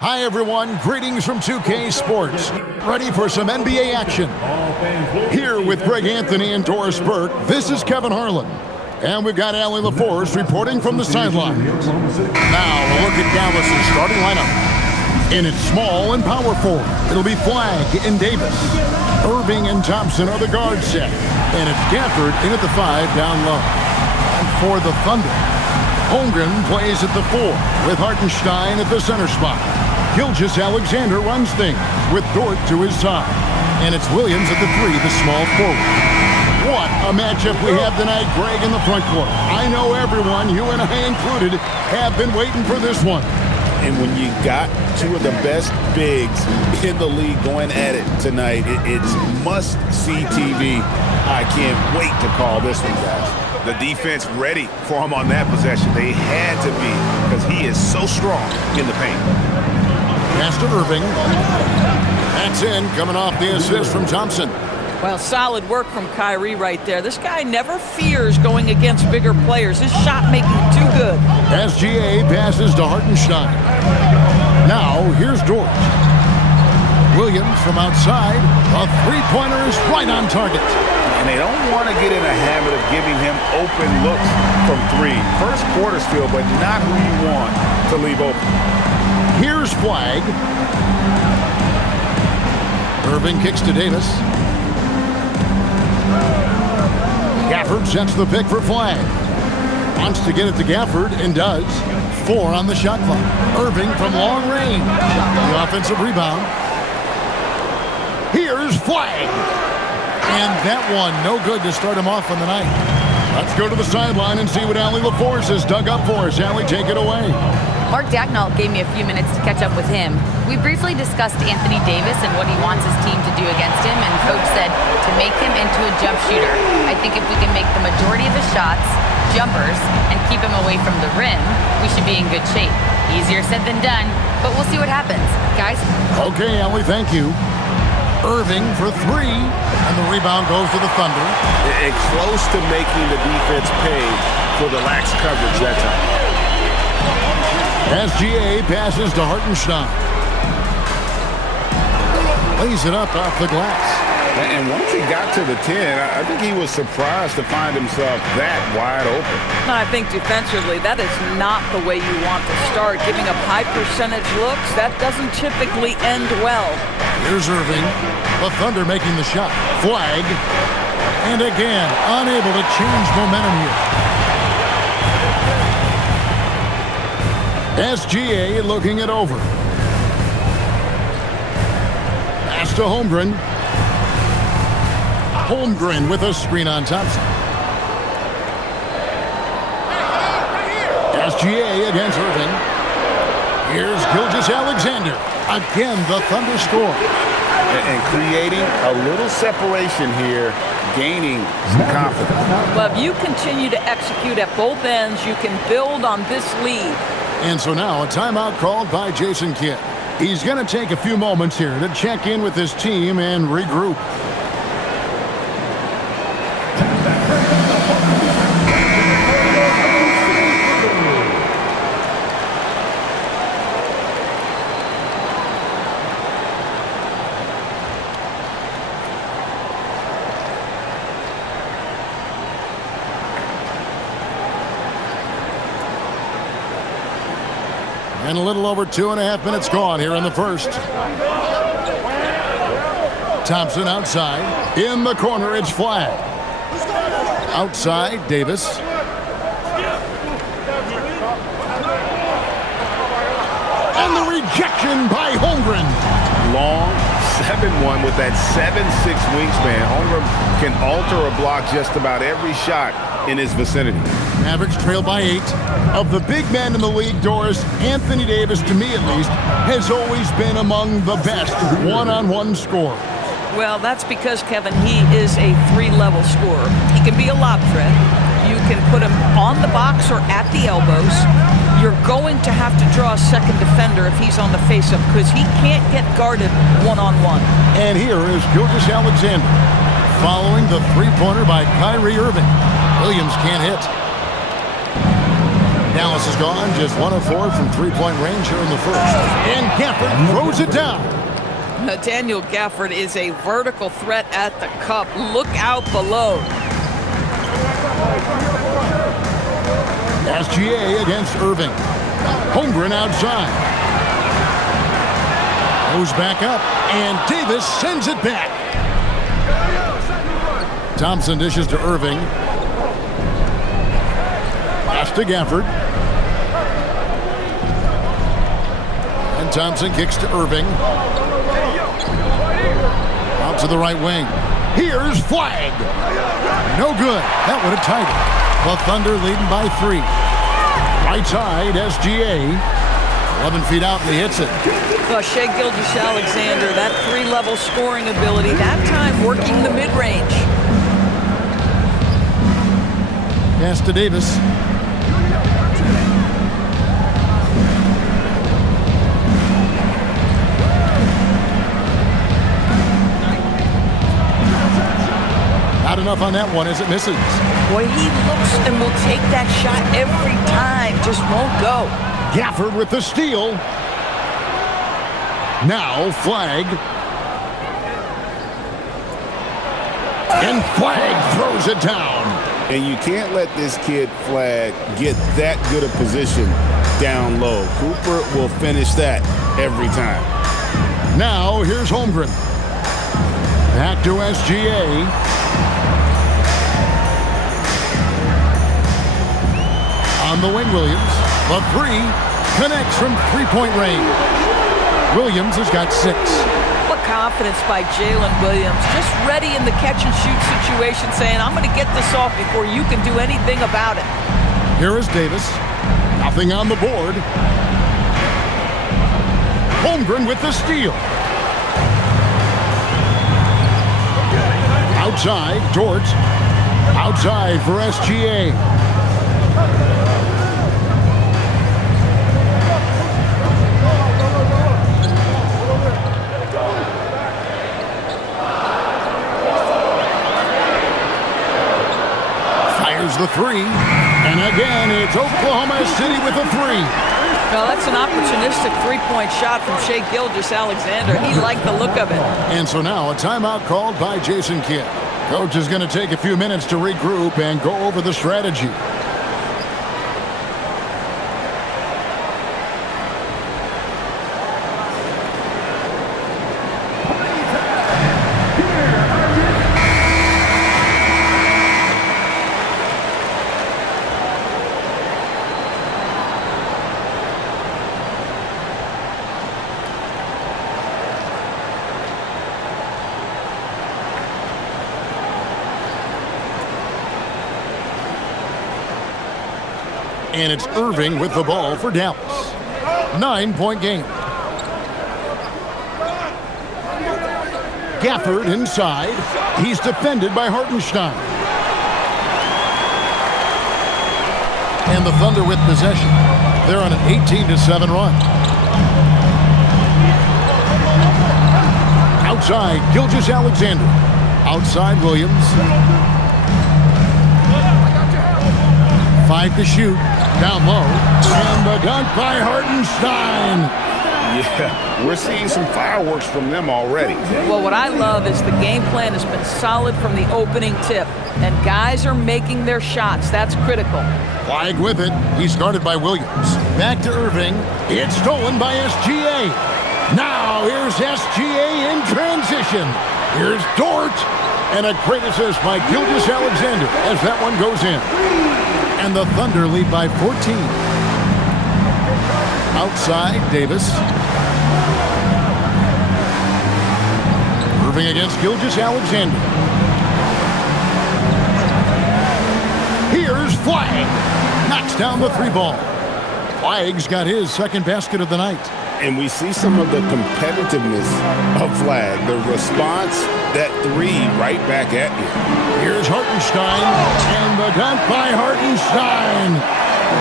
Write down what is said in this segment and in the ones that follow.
Hi everyone, greetings from 2K Sports. Ready for some NBA action? Here with Greg Anthony and Doris Burke, this is Kevin Harlan. And we've got Allie LaForce reporting from the sidelines. Now a look at Dallas' starting lineup. In its small and power forward, it'll be Flagg and Davis. Irving and Thompson are the guard set. And it's Gafford in at the 5 down low. And for the Thunder, Holmgren plays at the 4 with Hartenstein at the center spot. Gilgeous-Alexander runs things with Dort to his side. And it's Williams at the 3, the small forward. What a matchup we have tonight, Greg, in the front court. I know everyone, you and I included, have been waiting for this one. And when you got two of the best bigs in the league going at it tonight, it's must-see TV. I can't wait to call this one, guys. The defense ready for him on that possession. They had to be because he is so strong in the paint. Pass to Irving. That's in, coming off the assist from Thompson. Well, solid work from Kyrie right there. This guy never fears going against bigger players. His shot making too good. SGA passes to Hartenstein. Now, here's Dort. Williams from outside. A three-pointer is right on target. And they don't want to get in a habit of giving him open looks from 3. First quarter still, but not who you want to leave open. Here's Flagg. Irving kicks to Davis. Gafford sets the pick for Flagg. Wants to get it to Gafford and does. 4 on the shot clock. Irving from long range. The offensive rebound. Here's Flagg. And that one, no good to start him off on the night. Let's go to the sideline and see what Allie LaForce has dug up for us. Allie, take it away. Mark Dagnall gave me a few minutes to catch up with him. We briefly discussed Anthony Davis and what he wants his team to do against him, and Coach said to make him into a jump shooter. I think if we can make the majority of his shots jumpers and keep him away from the rim, we should be in good shape. Easier said than done, but we'll see what happens. Guys? Okay, Allie, thank you. Irving for 3, and the rebound goes to the Thunder. And close to making the defense pay for the lax coverage that time. SGA passes to Hartenstein. Lays it up off the glass. And once he got to the 10, I think he was surprised to find himself that wide open. I think defensively, that is not the way you want to start. Giving up high percentage looks, that doesn't typically end well. Here's Irving. The Thunder making the shot. Flagg. And again, unable to change momentum here. SGA looking it over. Pass to Holmgren. Holmgren with a screen on Thompson. SGA against Irving. Here's Gilgeous-Alexander. Again, the Thunder score. And creating a little separation here, gaining some confidence. Well, if you continue to execute at both ends, you can build on this lead. And so now a timeout called by Jason Kidd. He's going to take a few moments here to check in with his team and regroup. And a little over 2.5 minutes gone here in the first. Thompson outside. In the corner, it's Flagg. Outside, Davis. And the rejection by Holmgren. Long 7-1 with that 7'6" wingspan. Holmgren can alter or block just about every shot in his vicinity. Mavericks trail by 8. Of the big men in the league, Doris, Anthony Davis, to me at least, has always been among the best one-on-one scorers. Well, that's because, Kevin, he is a 3-level scorer. He can be a lob threat. You can put him on the box or at the elbows. You're going to have to draw a second defender if he's on the face-up because he can't get guarded one-on-one. And here is Gilgeous-Alexander following the three-pointer by Kyrie Irving. Williams can't hit. Dallas has gone just 1 of 4 from three-point range here in the first. And Gafford throws it down. Daniel Gafford is a vertical threat at the cup. Look out below. SGA against Irving. Holmgren outside. Goes back up, and Davis sends it back. Thompson dishes to Irving. Pass to Gafford. And Thompson kicks to Irving. Out to the right wing. Here's Flag. No good. That would have tied it. The Thunder leading by 3. Right side, SGA. 11 feet out, and he hits it. Well, Shai Gilgeous-Alexander, that 3-level scoring ability, that time working the mid-range. Pass to Davis. Not enough on that one as it misses. Boy, he looks and will take that shot every time. Just won't go. Gafford with the steal. Now Flag. And Flag throws it down. And you can't let this kid Flag get that good a position down low. Cooper will finish that every time. Now here's Holmgren. Back to SGA. On the wing, Williams. The 3 connects from three-point range. Williams has got 6. What confidence by Jalen Williams. Just ready in the catch-and-shoot situation, saying, I'm going to get this off before you can do anything about it. Here is Davis. Nothing on the board. Holmgren with the steal. Outside, Dort. Outside for SGA. Fires the 3. And again, it's Oklahoma City with a 3. Well, that's an opportunistic three-point shot from Shai Gilgeous-Alexander. He liked the look of it. And so now a timeout called by Jason Kidd. Coach is going to take a few minutes to regroup and go over the strategy. And it's Irving with the ball for Dallas. 9-point game. Gafford inside. He's defended by Hartenstein. And the Thunder with possession. They're on an 18-7 run. Outside, Gilgeous-Alexander. Outside, Williams. 5 to shoot. Down low. And the dunk by Hartenstein. Yeah, we're seeing some fireworks from them already. Well, what I love is the game plan has been solid from the opening tip. And guys are making their shots. That's critical. Flag with it. He's guarded by Williams. Back to Irving. It's stolen by SGA. Now here's SGA in transition. Here's Dort. And a great assist by Gilgeous-Alexander as that one goes in. And the Thunder lead by 14. Outside, Davis. Irving against Gilgeous-Alexander. Here's Flag. Knocks down the 3 ball. Flag's got his second basket of the night. And we see some of the competitiveness of Flag. The response, that 3 right back at you. Here's Hartenstein, and the dunk by Hartenstein.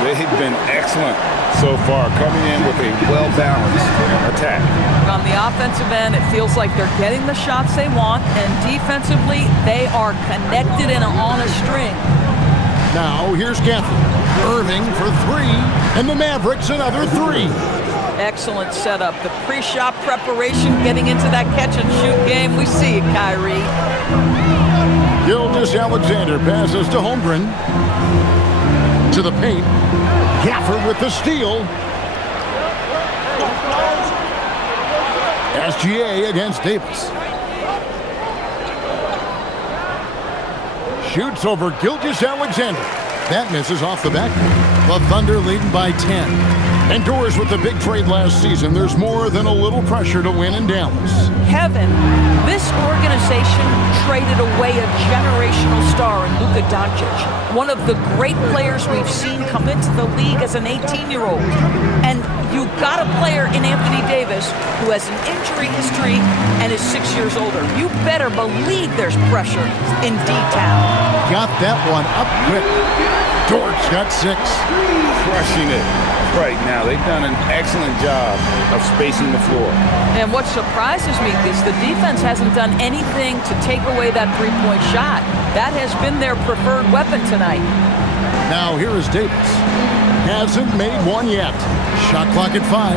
They've been excellent so far, coming in with a well-balanced attack. On the offensive end, it feels like they're getting the shots they want, and defensively, they are connected and on a string. Now here's Gafford. Irving for three, and the Mavericks another three. Excellent setup. The pre-shot preparation, getting into that catch-and-shoot game. We see it, Kyrie. Gilgeous-Alexander passes to Holmgren. To the paint. Gafford with the steal. SGA against Davis. Shoots over Gilgeous-Alexander. That misses off the back. The Thunder leading by 10. Endures with the big trade last season. There's more than a little pressure to win in Dallas. Kevin, this organization traded away a generational star in Luka Doncic, one of the great players we've seen come into the league as an 18-year-old. And you got a player in Anthony Davis who has an injury history and is 6 years older. You better believe there's pressure in D-Town. Got that one up quick. Dort's got 6. Crushing it right now. They've done an excellent job of spacing the floor. And what surprises me is the defense hasn't done anything to take away that three-point shot. That has been their preferred weapon tonight. Now here is Davis. Hasn't made one yet. Shot clock at 5.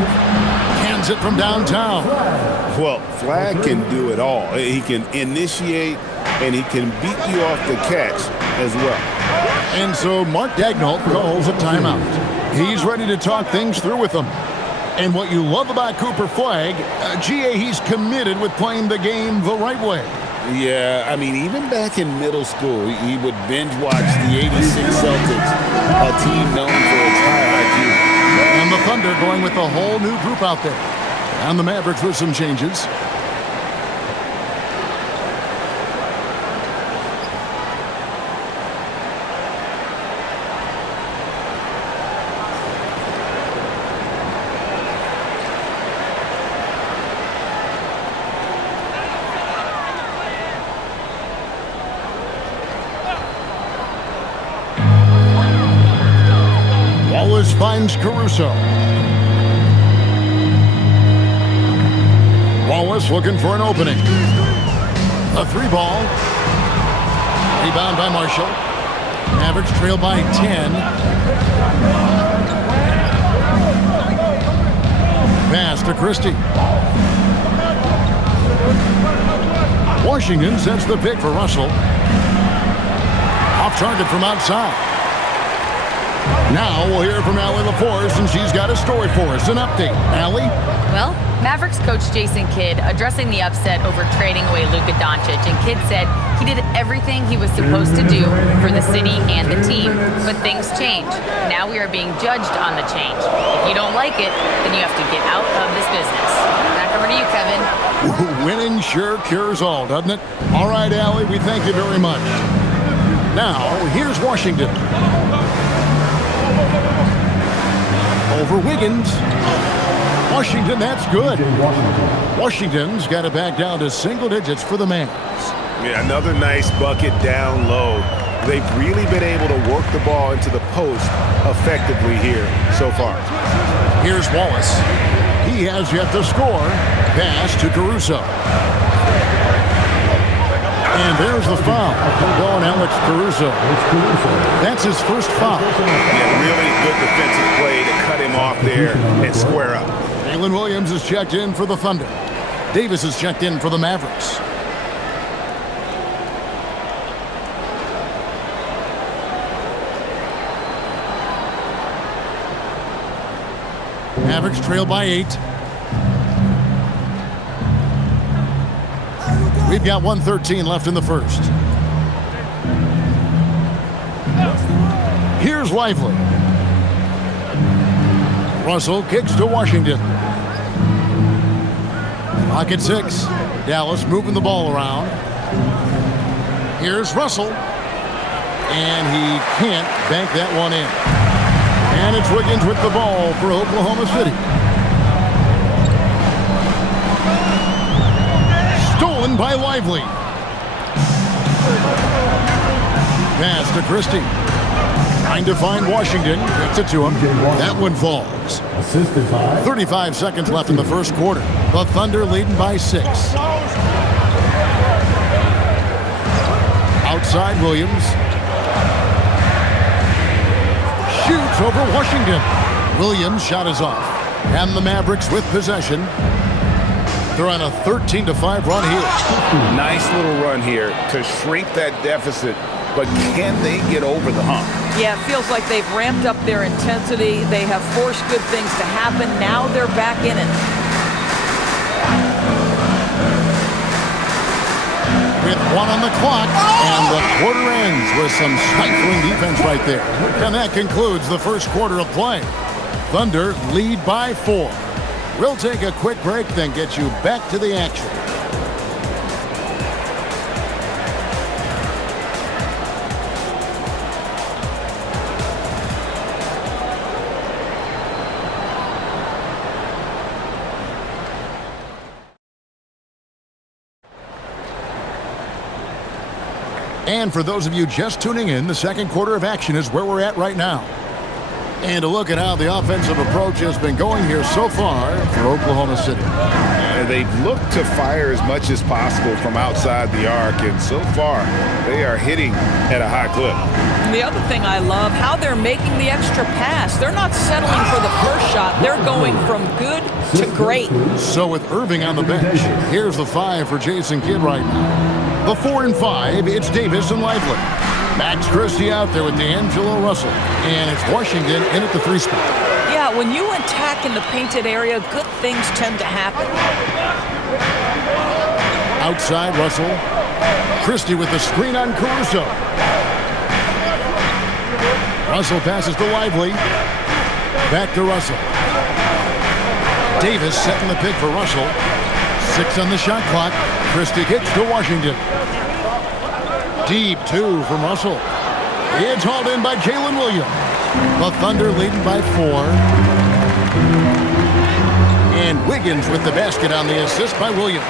Cans it from downtown. Well, Flagg can do it all. He can initiate, and he can beat you off the catch as well. And so Mark Daigneault calls a timeout. He's ready to talk things through with them. And what you love about Cooper Flagg, GA, he's committed with playing the game the right way. Yeah, I mean, even back in middle school, he would binge watch the '86 Celtics, a team known for its high IQ. And the Thunder going with a whole new group out there. And the Mavericks with some changes. Wallace finds Caruso. Wallace looking for an opening. A 3-ball. Rebound by Marshall. Mavericks trail by 10. Pass to Christie. Washington sets the pick for Russell. Off target from outside. Now we'll hear from Allie LaForce, and she's got a story for us. An update. Allie? Well, Mavericks coach Jason Kidd addressing the upset over trading away Luka Doncic, and Kidd said he did everything he was supposed to do for the city and the team, but things change. Now we are being judged on the change. If you don't like it, then you have to get out of this business. Back over to you, Kevin. Winning sure cures all, doesn't it? All right, Allie, we thank you very much. Now, here's Washington. Over Wiggins. Washington, that's good. Washington's got it back down to single digits for the Mavs. Yeah, another nice bucket down low. They've really been able to work the ball into the post effectively here so far. Here's Wallace. He has yet to score. Pass to Caruso. And there's the foul on Alex Caruso. That's his first foul. Yeah, really good defensive play to cut him off there and square up. Jalen Williams is checked in for the Thunder. Davis is checked in for the Mavericks. Mavericks trail by 8. We've got 1:13 left in the first. Here's Lively. Russell kicks to Washington. Clock at 6. Dallas moving the ball around. Here's Russell. And he can't bank that one in. And it's Wiggins with the ball for Oklahoma City. Stolen by Lively. Pass to Christie. Trying to find Washington. Gets it to him. That one falls. 35 seconds left in the first quarter. The Thunder leading by 6. Outside Williams. over Washington. Williams' shot is off. And the Mavericks with possession. They're on a 13-5 run here. Nice little run here to shrink that deficit, but can they get over the hump? Yeah, it feels like they've ramped up their intensity. They have forced good things to happen. Now they're back in it. With 1 on the clock, and the quarter ends with some stifling defense right there. And that concludes the first quarter of play. Thunder lead by 4. We'll take a quick break, then get you back to the action. And for those of you just tuning in, the second quarter of action is where we're at right now. And a look at how the offensive approach has been going here so far for Oklahoma City. They've looked to fire as much as possible from outside the arc, and so far they are hitting at a high clip. And the other thing I love, how they're making the extra pass. They're not settling for the first shot. They're going from good to great. So with Irving on the bench, here's the 5 for Jason Kidd right now. The 4 and 5, it's Davis and Lively. Max Christie out there with D'Angelo Russell. And it's Washington in at the 3 spot. Yeah, when you attack in the painted area, good things tend to happen. Outside Russell. Christie with the screen on Caruso. Russell passes to Lively. Back to Russell. Davis setting the pick for Russell. 6 on the shot clock. Christie kicks to Washington. Deep 2 from Russell. It's hauled in by Jalen Williams. The Thunder leading by 4. And Wiggins with the basket on the assist by Williams.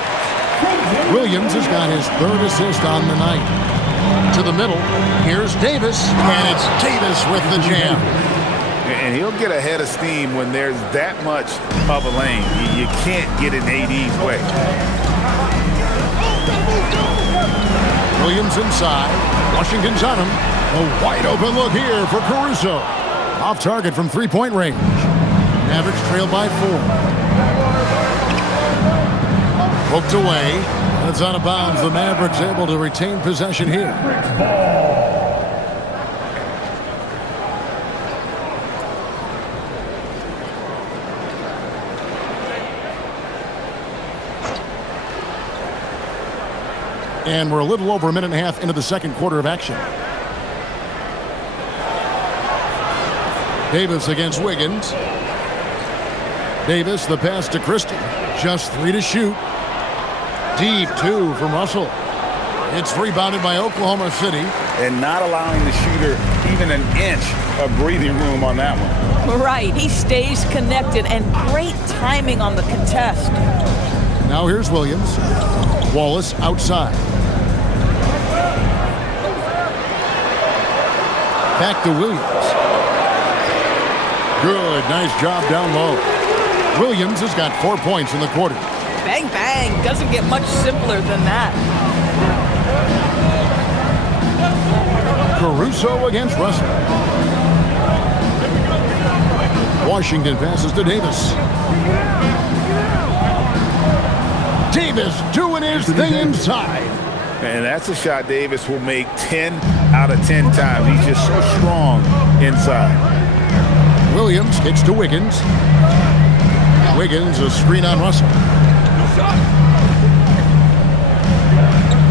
Williams has got his 3rd assist on the night. To the middle, here's Davis, and it's Davis with the jam. And he'll get ahead of steam when there's that much of a lane. You can't get in AD's way. Williams inside. Washington's on him. A wide open look here for Caruso. Off target from 3-point range. Mavericks trail by 4. Poked away. And it's out of bounds. The Mavericks able to retain possession here. And we're a little over a minute and a half into the second quarter of action. Davis against Wiggins. Davis, the pass to Christie. Just 3 to shoot. Deep 2 from Russell. It's rebounded by Oklahoma City. And not allowing the shooter even an inch of breathing room on that one. Right, he stays connected, and great timing on the contest. Now here's Williams. Wallace outside. Back to Williams. Good, nice job down low. Williams has got 4 points in the quarter. Bang, bang. Doesn't get much simpler than that. Caruso against Russell. Washington passes to Davis. Davis doing his thing inside. And that's a shot Davis will make 10 out of 10 times. He's just so strong inside. Williams kicks to Wiggins. Wiggins, a screen on Russell.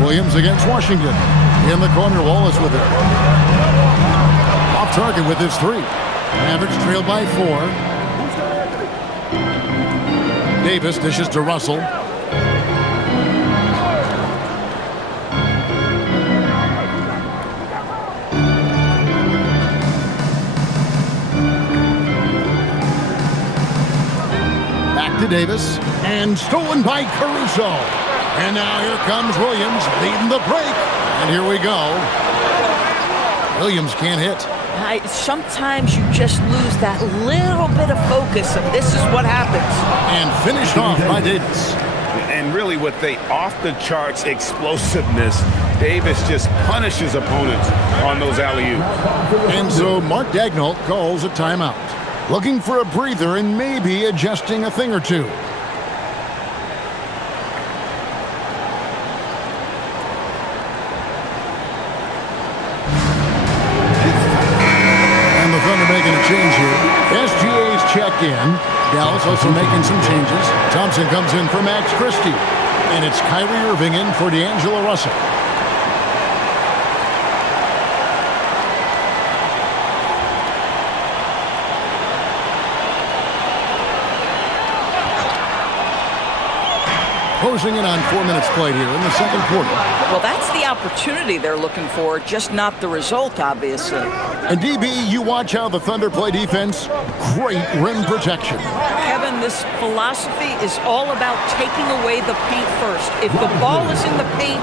Williams against Washington. In the corner, Wallace with it. Off target with his 3. Mavericks trail by 4. Davis dishes to Russell. To Davis, and stolen by Caruso. And now here comes Williams leading the break. And here we go. Williams can't hit. Sometimes you just lose that little bit of focus, and this is what happens. And finished off by Davis. and really with the off-the-charts explosiveness, Davis just punishes opponents on those alley-oops. And so Mark Daigneault calls a timeout, looking for a breather and maybe adjusting a thing or two. And the Thunder making a change here. SGA's checked in. Dallas also making some changes. Thompson comes in for Max Christie. And it's Kyrie Irving in for D'Angelo Russell. Closing in on 4 minutes played here in the second quarter. Well, that's the opportunity they're looking for, just not the result, obviously. And DB, you watch how the Thunder play defense. Great rim protection. Kevin, this philosophy is all about taking away the paint first. If the ball is in the paint,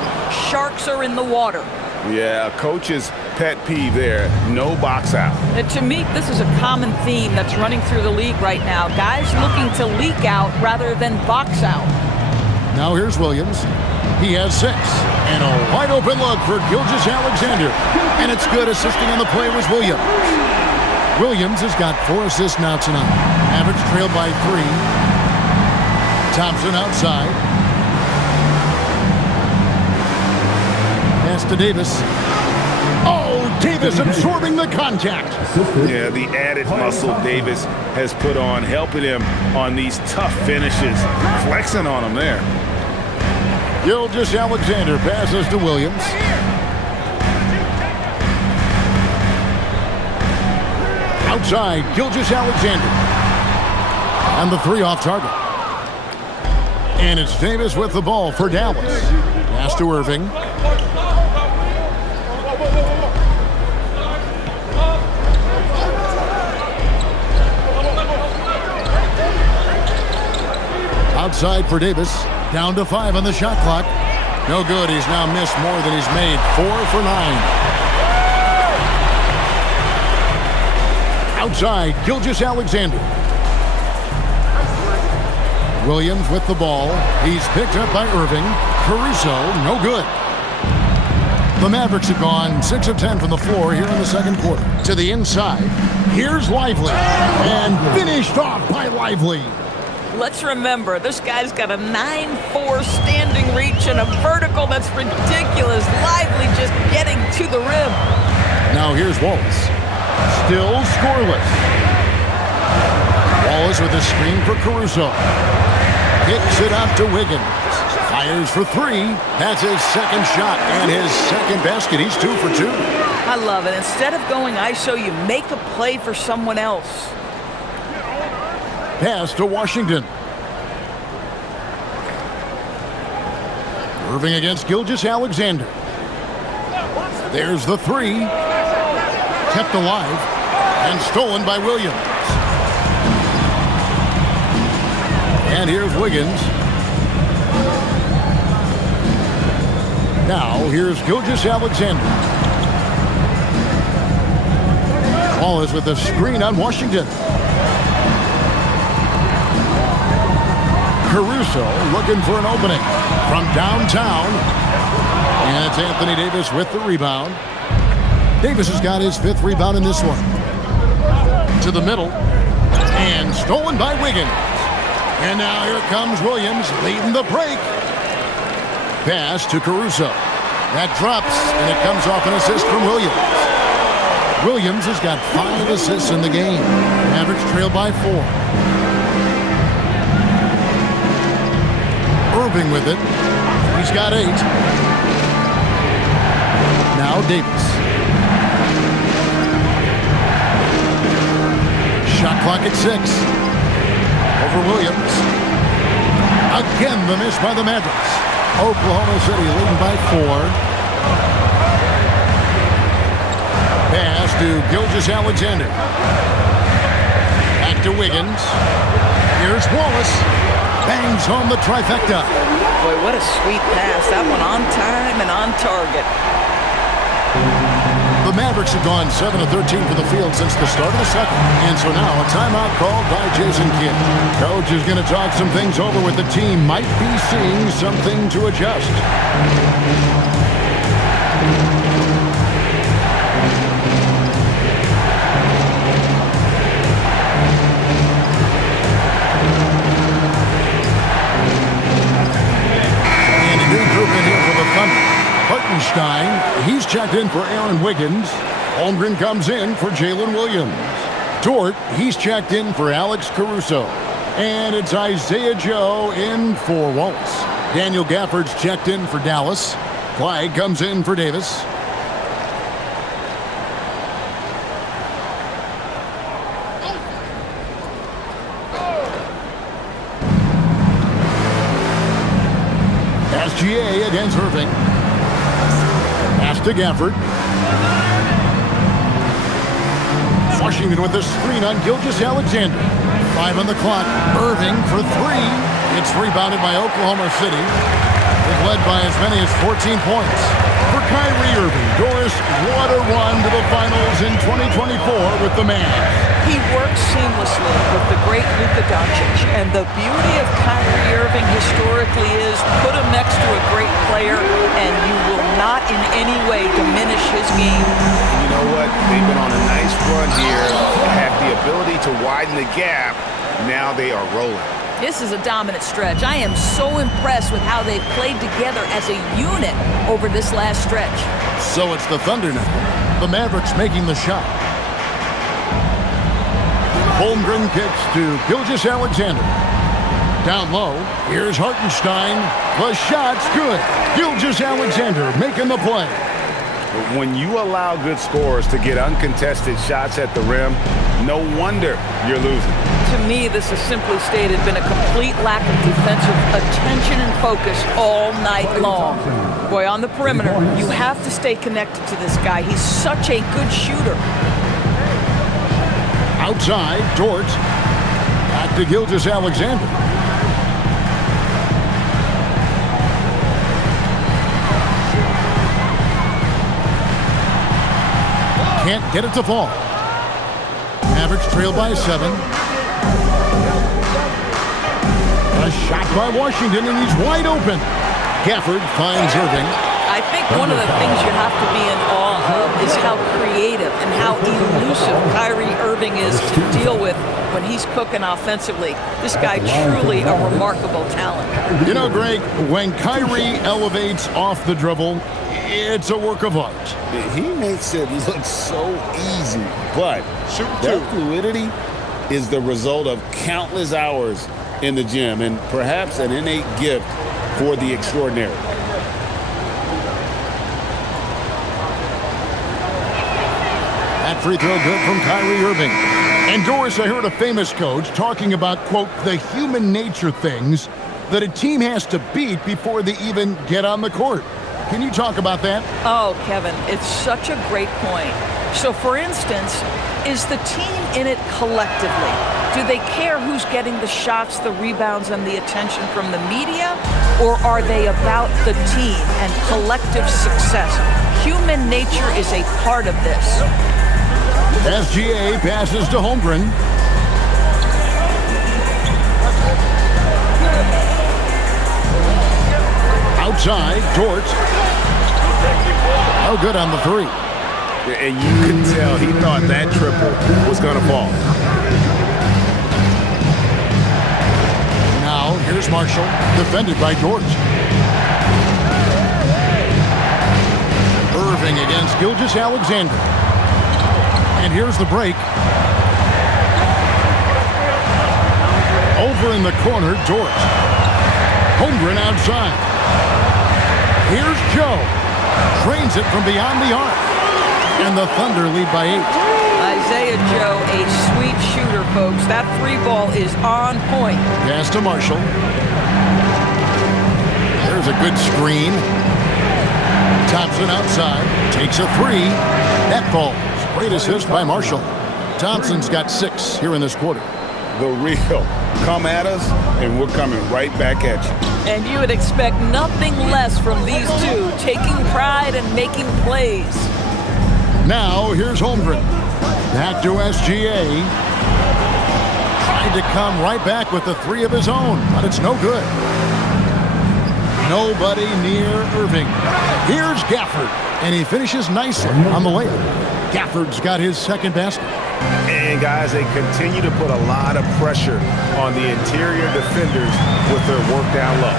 sharks are in the water. Yeah, coach's pet peeve there, no box out. And to me, this is a common theme that's running through the league right now. Guys looking to leak out rather than box out. Now here's Williams. He has 6. And a wide open look for Gilgeous-Alexander. And it's good. Assisting on the play was Williams. Williams has got 4 assists now tonight. Mavericks trailed by 3. Thompson outside. Pass to Davis. Oh, Davis absorbing the contact. Yeah, the added muscle Davis has put on, helping him on these tough finishes, flexing on him there. Gilgeous-Alexander passes to Williams. Outside, Gilgeous-Alexander. And the 3 off target. And it's Davis with the ball for Dallas. Pass to Irving. Outside for Davis. Down to 5 on the shot clock. No good. He's now missed more than he's made. 4 for 9. Outside, Gilgeous-Alexander. Williams with the ball. He's picked up by Irving. Caruso, no good. The Mavericks have gone 6 of 10 from the floor here in the second quarter. To the inside. Here's Lively. And finished off by Lively. Let's remember, this guy's got a 9'4" standing reach and a vertical that's ridiculous. Lively just getting to the rim. Now here's Wallace. Still scoreless. Wallace with a screen for Caruso. Kicks it out to Wiggins. Fires for 3. That's his second shot and his second basket. He's 2 for 2. I love it. Instead of going ISO, you make a play for someone else. Pass to Washington. Irving against Gilgeous-Alexander. There's the 3. Kept alive and stolen by Williams. And here's Wiggins. Now here's Gilgeous-Alexander. Wallace with the screen on Washington. Caruso looking for an opening from downtown. And it's Anthony Davis with the rebound. Davis has got his 5th rebound in this one. To the middle. And stolen by Wiggins. And now here comes Williams leading the break. Pass to Caruso. That drops, and it comes off an assist from Williams. Williams has got 5 assists in the game. Mavericks trail by 4. Irving with it. He's got 8. Now Davis. Shot clock at 6. Over Williams. Again the miss by the Mavericks. Oklahoma City leading by 4. Pass to Gilgeous-Alexander. Back to Wiggins. Here's Wallace. Bangs home the trifecta. Boy, what a sweet pass. That one on time and on target. The Mavericks have gone 7 of 13 for the field since the start of the second. And so now a timeout called by Jason Kidd. Coach is going to talk some things over with the team. Might be seeing something to adjust. And a new group in here for the Thunder. Hartenstein, he's checked in for Aaron Wiggins. Holmgren comes in for Jalen Williams. Dort, he's checked in for Alex Caruso. And it's Isaiah Joe in for Wallace. Daniel Gafford's checked in for Dallas. Clyde comes in for Davis. SGA against Irving. Pass to Gafford. Washington with the screen on Gilgeous-Alexander. 5 on the clock. Irving for 3. It's rebounded by Oklahoma City. They've led by as many as 14 points. For Kyrie Irving, Doris, what a run to the finals in 2024 with the Mavs. He works seamlessly with the great Luka Doncic. And the beauty of Kyrie Irving historically is put him next to a great player and you will not in any way diminish his game. You know what? They've been on a nice run here. Have the ability to widen the gap. Now they are rolling. This is a dominant stretch. I am so impressed with how they've played together as a unit over this last stretch. So it's the Thunder now. The Mavericks making the shot. Holmgren kicks to Gilgeous-Alexander. Down low, here's Hartenstein. The shot's good. Gilgeous-Alexander making the play. When you allow good scorers to get uncontested shots at the rim, no wonder you're losing. To me, this is simply stated been a complete lack of defensive attention and focus all night long. Boy, on the perimeter, you have to stay connected to this guy. He's such a good shooter. Outside, Dort. Back to Gilgeous-Alexander. Can't get it to fall. Mavericks trail by 7. A shot by Washington, and he's wide open. Gafford finds Irving. I think one of the things you have to be in awe of is how creative and how elusive Kyrie Irving is to deal with when he's cooking offensively. This guy truly a remarkable talent. You know, Greg, when Kyrie elevates off the dribble, it's a work of art. He makes it look so easy, but that fluidity is the result of countless hours in the gym and perhaps an innate gift for the extraordinary. That free throw good from Kyrie Irving. And Doris, I heard a famous coach talking about, quote, the human nature things that a team has to beat before they even get on the court. Can you talk about that? Oh, Kevin, it's such a great point. So, for instance, is the team in it collectively? Do they care who's getting the shots, the rebounds, and the attention from the media? Or are they about the team and collective success? Human nature is a part of this. SGA passes to Holmgren. Outside, Dort. Oh, good on the 3. And you could tell he thought that triple was going to fall. Now, here's Marshall, defended by Dort. Irving against Gilgeous-Alexander. And here's the break. Over in the corner, Dort. Holmgren outside. Here's Joe. Trains it from beyond the arc. And the Thunder lead by 8. Isaiah Joe, a sweet shooter, folks. That free ball is on point. Pass to Marshall. There's a good screen. Thompson outside. Takes a 3. That falls. Great assist by Marshall. Thompson's got 6 here in this quarter. The real. Come at us, and we're coming right back at you. And you would expect nothing less from these two, taking pride and making plays. Now, here's Holmgren. Back to SGA. Tried to come right back with the three of his own, but it's no good. Nobody near Irving. Here's Gafford, and he finishes nicely on the layup. Gafford's got his second basket. And, guys, they continue to put a lot of pressure on the interior defenders with their work down low.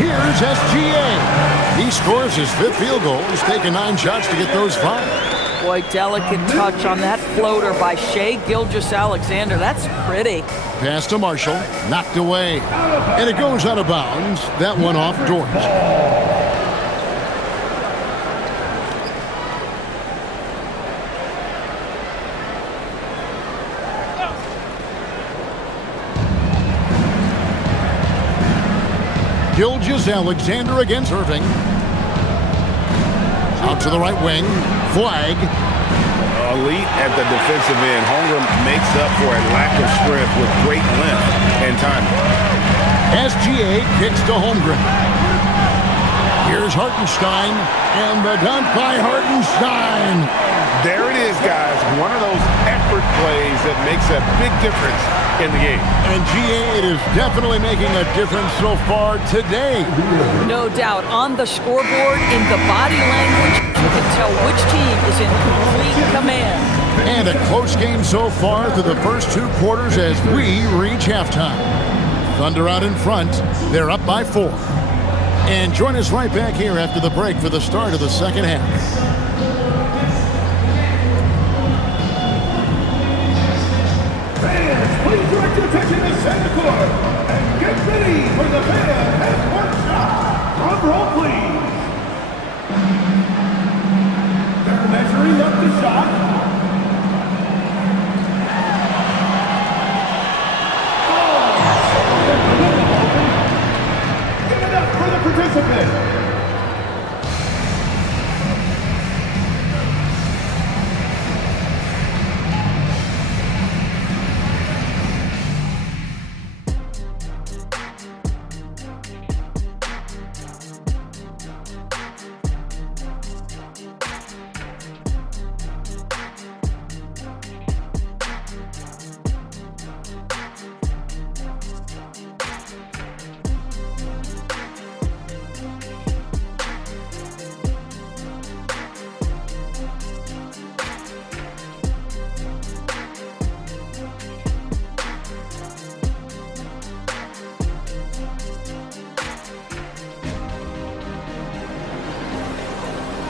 Here's SGA. He scores his fifth field goal. He's taken 9 shots to get those 5. Boy, delicate touch on that floater by Shai Gilgeous-Alexander. That's pretty. Pass to Marshall. Knocked away. And it goes out of bounds. That one off George. Gilgeous-Alexander against Irving. Out to the right wing. Flag. Elite at the defensive end. Holmgren makes up for a lack of strength with great length and timing. SGA kicks to Holmgren. Here's Hartenstein. And the dunk by Hartenstein. There it is, guys. One of those effort plays that makes a big difference in the game. And GA, it is definitely making a difference so far today. No doubt. On the scoreboard, in the body language, you can tell which team is in complete command. And a close game so far through the first 2 quarters as we reach halftime. Thunder out in front. They're up by 4. And join us right back here after the break for the start of the second half. Please direct your attention to center court and get ready for the fan half-court shot. Drum roll, please. They're measuring up the shot. Give it up for the participant.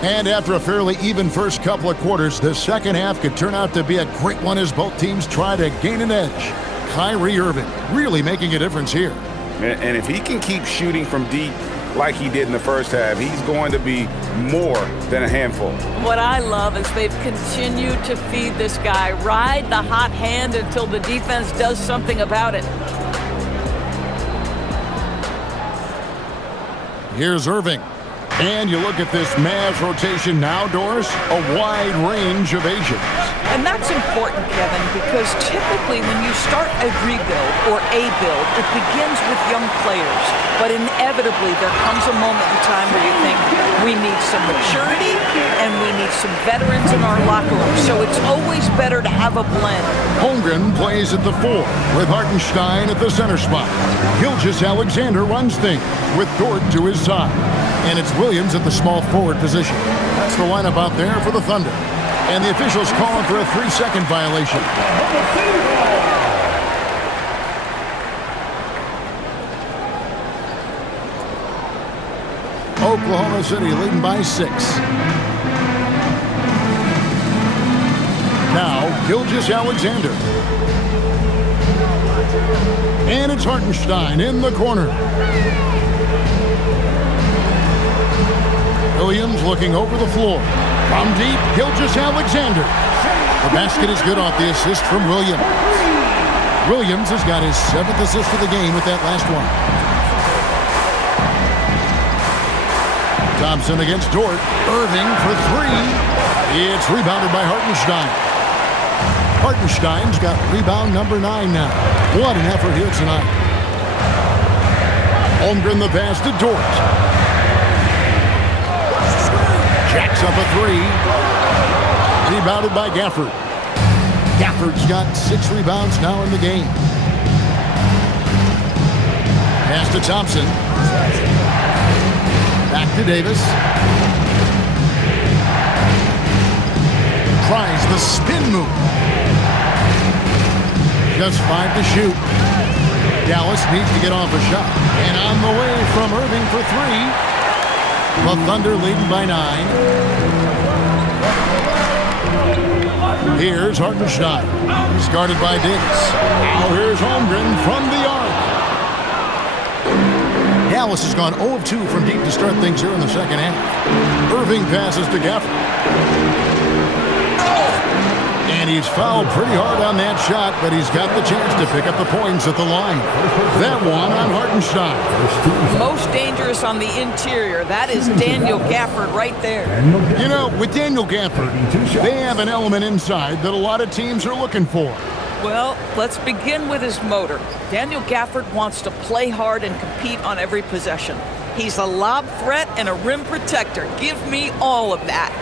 And after a fairly even first couple of quarters, the second half could turn out to be a great one as both teams try to gain an edge. Kyrie Irving really making a difference here. And if he can keep shooting from deep like he did in the first half, he's going to be more than a handful. What I love is they've continued to feed this guy. Ride the hot hand until the defense does something about it. Here's Irving. And you look at this Mavs rotation now, Doris, a wide range of Asians. And that's important, Kevin, because typically when you start a rebuild or a build, it begins with young players. But inevitably, there comes a moment in time where you think, we need some maturity and we need some veterans in our locker room. So it's always better to have a blend. Holmgren plays at the 4 with Hartenstein at the center spot. Gilgeous-Alexander runs things with Dort to his side. And it's Williams at the small forward position. That's the lineup out there for the Thunder. And the officials calling for a 3-second violation. Oklahoma City leading by 6. Now, Gilgeous-Alexander. And it's Hartenstein in the corner. Williams looking over the floor. From deep, Gilgeous-Alexander. The basket is good off the assist from Williams. Williams has got his 7th assist of the game with that last one. Thompson against Dort. Irving for 3. It's rebounded by Hartenstein. Hartenstein's got rebound number 9 now. What an effort here tonight. Holmgren the pass to Dort. Jacks up a three. Rebounded by Gafford. Gafford's got 6 rebounds now in the game. Pass to Thompson. Back to Davis. Tries the spin move. Just 5 to shoot. Dallas needs to get off a shot. And on the way from Irving for 3. The Thunder leading by 9. Here's Hartenstein. He's guarded by Davis. Now here's Holmgren from the arc. Dallas has gone 0 of 2 from deep to start things here in the second half. Irving passes to Gafford. And he's fouled pretty hard on that shot, but he's got the chance to pick up the points at the line. That one on Hartenstein. Most dangerous on the interior. That is Daniel Gafford right there. You know, with Daniel Gafford, they have an element inside that a lot of teams are looking for. Well, let's begin with his motor. Daniel Gafford wants to play hard and compete on every possession. He's a lob threat and a rim protector. Give me all of that.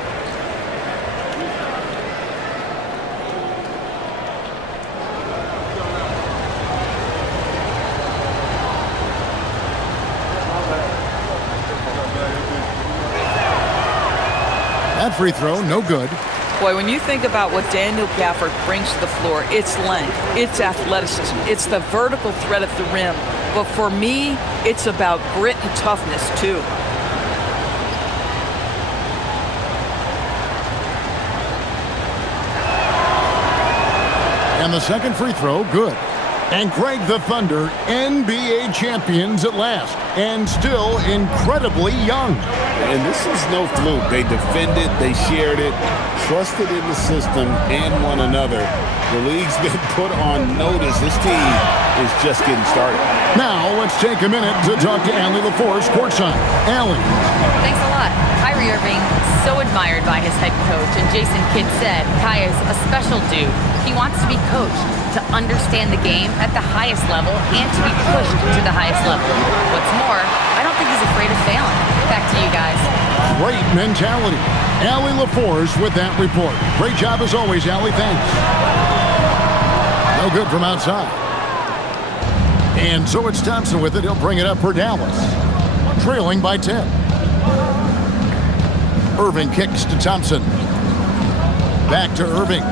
That free throw, no good. Boy, when you think about what Daniel Gafford brings to the floor, it's length, it's athleticism, it's the vertical threat at the rim. But for me, it's about grit and toughness, too. And the second free throw, good. And Greg, the Thunder, NBA champions at last, and still incredibly young. And this is no fluke. They defended, they shared it, trusted in the system and one another. The league's been put on notice. This team is just getting started. Now, let's take a minute to talk to Allie LaForce, courtside. Allie. Thanks a lot. Kyrie Irving, so admired by his head coach, and Jason Kidd said Kai is a special dude. He wants to be coached, to understand the game at the highest level, and to be pushed to the highest level. What's more, I don't think he's afraid of failing. Back to you guys. Great mentality. Allie LaForce with that report. Great job as always, Allie. Thanks. No good from outside. And so it's Thompson with it. He'll bring it up for Dallas. Trailing by 10. Irving kicks to Thompson. Back to Irving.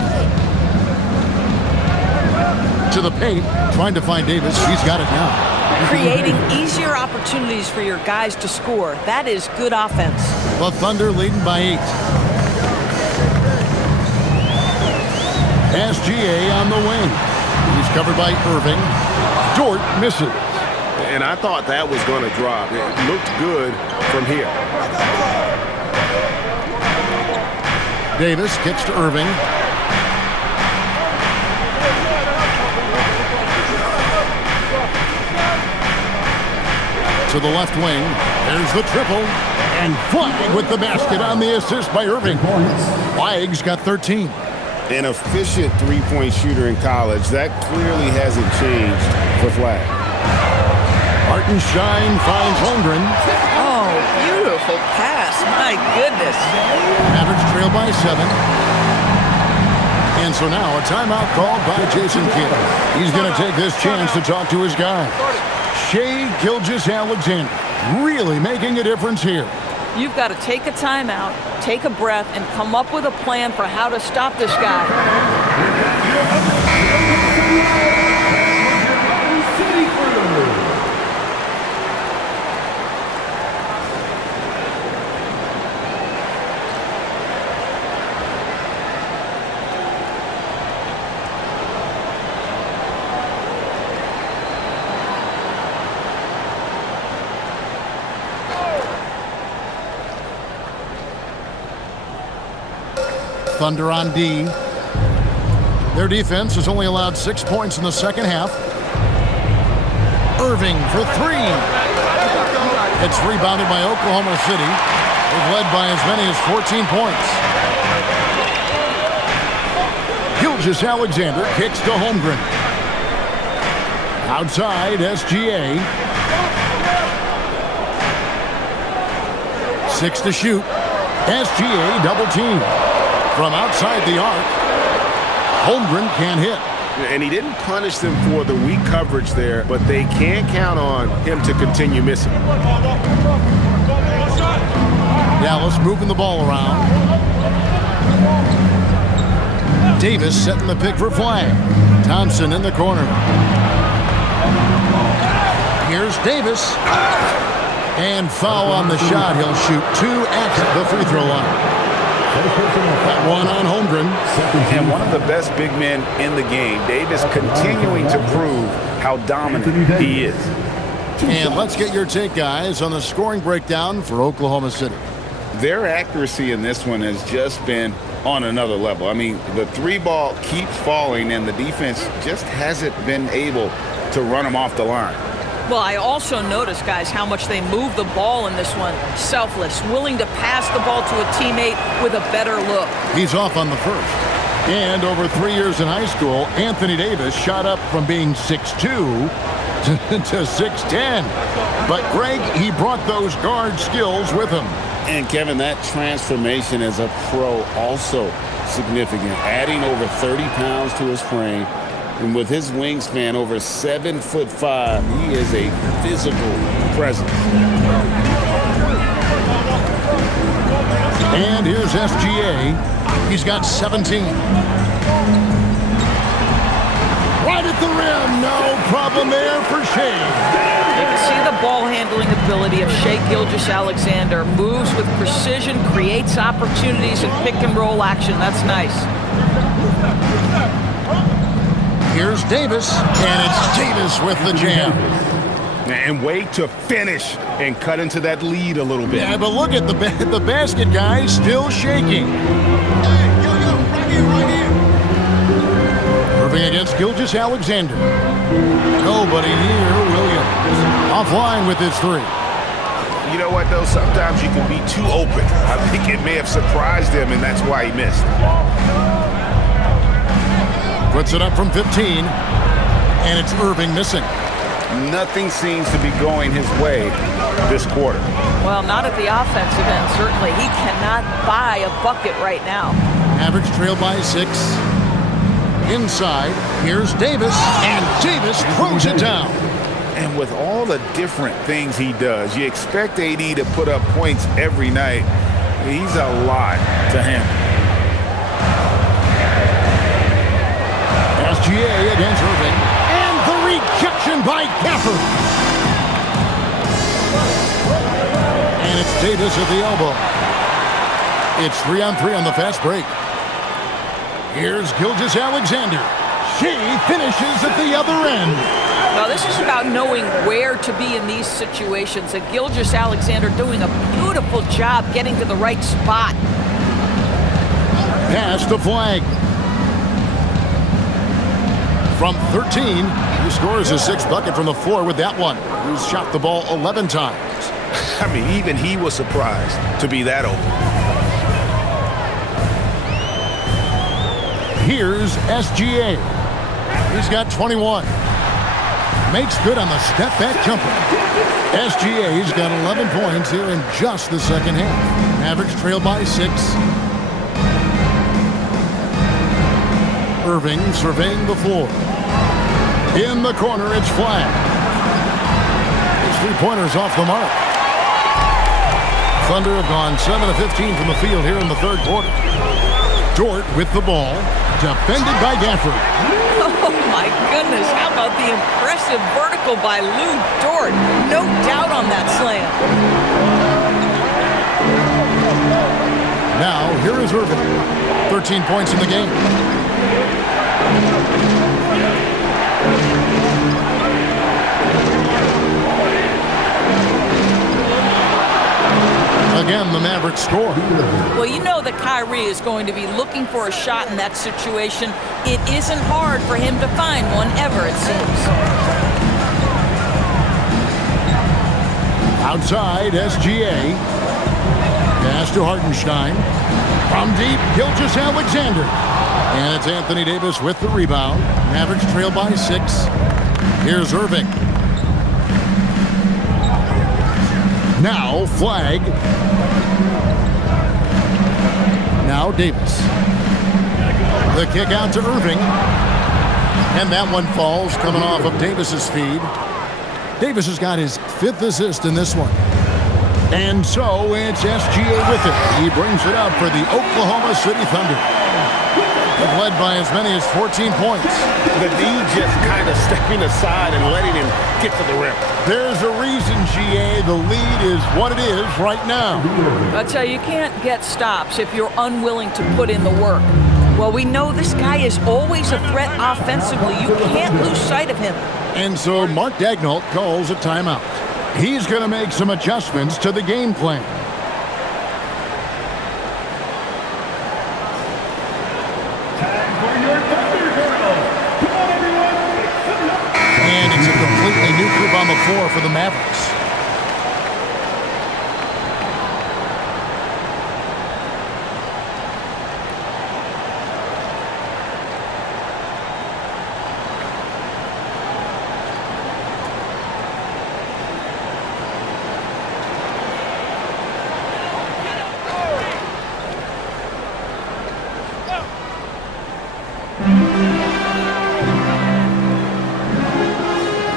To the paint, trying to find Davis. He's got it now. Creating easier opportunities for your guys to score. That is good offense. The Thunder leading by 8. SGA on the wing. He's covered by Irving. Dort misses. And I thought that was going to drop. It looked good from here. Davis kicks to Irving. To the left wing. There's the triple. And Flagg with the basket on the assist by Irving. Flagg's got 13. An efficient three-point shooter in college. That clearly hasn't changed for Flagg. Hartenstein finds Holmgren. Oh, beautiful pass. My goodness. Mavericks trail by 7. And so now a timeout called by Jason Kidd. He's going to take this chance to talk to his guy. Shai Gilgeous-Alexander really making a difference here. You've got to take a timeout, take a breath, and come up with a plan for how to stop this guy. Thunder on D. Their defense has only allowed 6 points in the second half. Irving for 3. It's rebounded by Oklahoma City. They've led by as many as 14 points. Gilgeous-Alexander kicks to Holmgren. Outside, SGA. 6 to shoot. SGA double team. From outside the arc, Holmgren can't hit. And he didn't punish them for the weak coverage there, but they can't count on him to continue missing. Dallas moving the ball around. Davis setting the pick for Flag. Thompson in the corner. Here's Davis. And foul on the shot. He'll shoot 2 at the free throw line. That one on Holmgren. And one of the best big men in the game, Davis, continuing to prove how dominant he is. And let's get your take, guys, on the scoring breakdown for Oklahoma City. Their accuracy in this one has just been on another level. I mean, the 3-ball keeps falling, and the defense just hasn't been able to run them off the line. Well, I also noticed, guys, how much they move the ball in this one. Selfless, willing to pass the ball to a teammate with a better look. He's off on the first. And over 3 years in high school, Anthony Davis shot up from being 6'2" to 6'10". But, Greg, he brought those guard skills with him. And, Kevin, that transformation as a pro also significant, adding over 30 pounds to his frame. And with his wingspan over 7'5", he is a physical presence. And here's SGA. He's got 17. Right at the rim. No problem there for Shea. You can see the ball handling ability of Shea Gilgeous-Alexander. Moves with precision, creates opportunities in pick and roll action. That's nice. Here's Davis, and it's Davis with the jam. And wait to finish and cut into that lead a little bit. Yeah, but look at the basket, guys, still shaking. Irving against Gilgeous-Alexander. Nobody near Williams. Offline with his 3. You know what, though? Sometimes you can be too open. I think it may have surprised him, and that's why he missed. Puts it up from 15, and it's Irving missing. Nothing seems to be going his way this quarter. Well, not at the offensive end, certainly. He cannot buy a bucket right now. Mavericks trail by 6. Inside, here's Davis, and Davis throws it down. And with all the different things he does, you expect AD to put up points every night. He's a lot to handle. SGA against Irving, and the rejection by Gafford. And it's Davis at the elbow. It's 3-on-3 on the fast break. Here's Gilgeous-Alexander. She finishes at the other end. Now, this is about knowing where to be in these situations. And Gilgeous-Alexander doing a beautiful job getting to the right spot. Pass to Flag. From 13, he scores his 6th bucket from the floor with that one. He's shot the ball 11 times. I mean, even he was surprised to be that open. Here's SGA. He's got 21. Makes good on the step-back jumper. SGA's got 11 points here in just the second half. Mavericks trail by 6. Irving surveying the floor. In the corner, it's Flag. His 3-pointer's off the mark. Thunder have gone 7 of 15 from the field here in the third quarter. Dort with the ball. Defended by Gafford. Oh, my goodness. How about the impressive vertical by Lou Dort? No doubt on that slam. Now, here is Irving. 13 points in the game. Again, the Mavericks score. Well, you know that Kyrie is going to be looking for a shot in that situation. It isn't hard for him to find one ever, it seems. Outside, SGA. Pass to Hartenstein. From deep, Gilgeous-Alexander. And it's Anthony Davis with the rebound. Mavericks trail by 6. Here's Irving. Now, Flag. Now Davis. The kick out to Irving. And that one falls coming off of Davis's feed. Davis has got his 5th assist in this one. And so it's SGA with it. He brings it up for the Oklahoma City Thunder. They've led by as many as 14 points. The D just kind of stepping aside and letting him get to the rim. There's a reason, GA. The lead is what it is right now. I tell you, you can't get stops if you're unwilling to put in the work. Well, we know this guy is always a threat offensively. You can't lose sight of him. And so Mark Daigneault calls a timeout. He's going to make some adjustments to the game plan. Time for your Thunder Girls. Come on, everyone. And it's a completely new group on the floor for the Mavericks.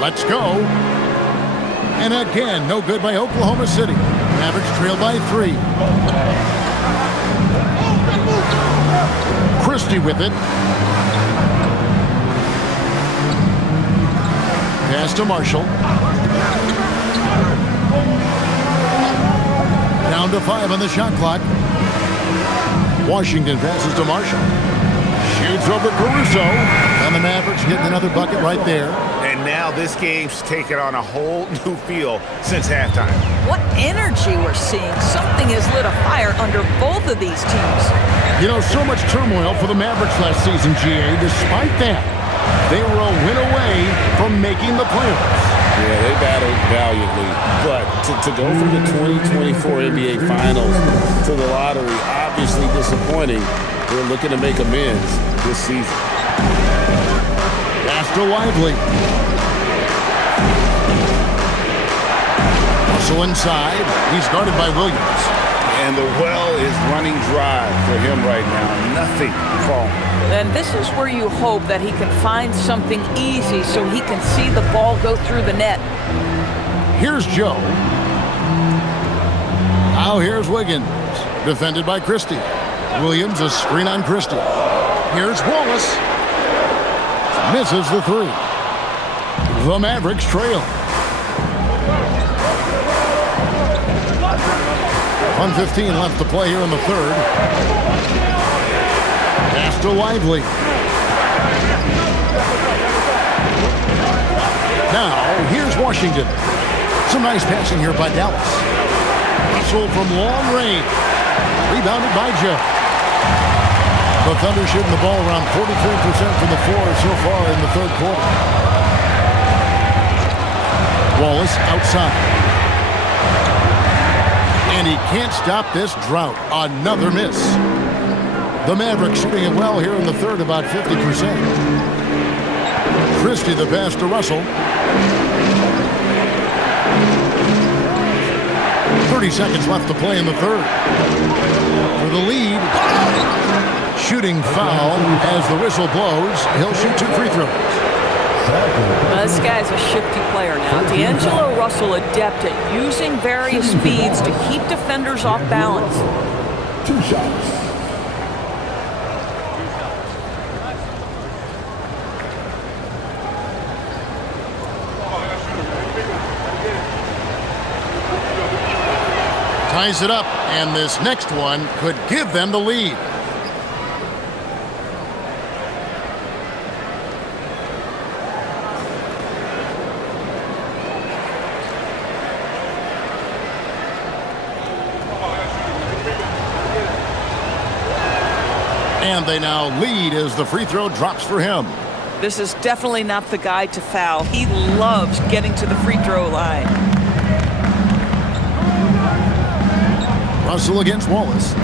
Let's go. And again, no good by Oklahoma City. Mavericks trail by 3. Christie with it. Pass to Marshall. Down to 5 on the shot clock. Washington passes to Marshall. Shoots over Caruso. And the Mavericks getting another bucket right there. And now this game's taken on a whole new feel since halftime. What energy we're seeing. Something has lit a fire under both of these teams. You know, so much turmoil for the Mavericks last season, GA. Despite that, they were a win away from making the playoffs. Yeah, they battled valiantly. But to go from the 2024 NBA Finals to the lottery, obviously disappointing. They're looking to make amends this season. Pass to Lively. Also inside, he's guarded by Williams. And the well is running dry for him right now. Nothing falling. And this is where you hope that he can find something easy so he can see the ball go through the net. Here's Joe. Now here's Wiggins. Defended by Christie. Williams, a screen on Christie. Here's Wallace. Misses the 3. The Mavericks trail. 1:15 left to play here in the 3rd. Pass to Lively. Now, here's Washington. Some nice passing here by Dallas. Russell from long range. Rebounded by Joe. The Thunder shooting the ball around 43% from the floor so far in the 3rd quarter. Wallace outside. And he can't stop this drought. Another miss. The Mavericks shooting it well here in the 3rd, about 50%. Christie the pass to Russell. 30 seconds left to play in the 3rd. For the lead. Shooting foul as the whistle blows. He'll shoot 2 free throws. This guy's a shifty player now. D'Angelo Russell adept at using various speeds to keep defenders off balance. 2 shots. Ties it up, and this next one could give them the lead. And they now lead as the free throw drops for him. This is definitely not the guy to foul. He loves getting to the free throw line. Russell against Wallace.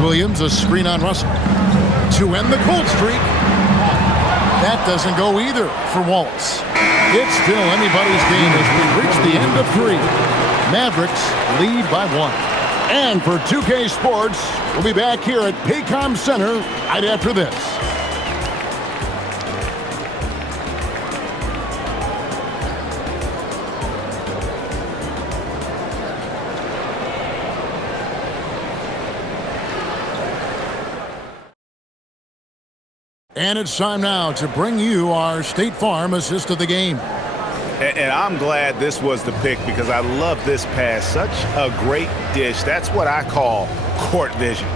Williams, a screen on Russell. To end the cold streak. That doesn't go either for Wallace. It's still anybody's game as we reach the end of 3. Mavericks lead by 1. And for 2K Sports, we'll be back here at Paycom Center right after this. And it's time now to bring you our State Farm assist of the game. And I'm glad this was the pick because I love this pass. Such a great dish. That's what I call court vision.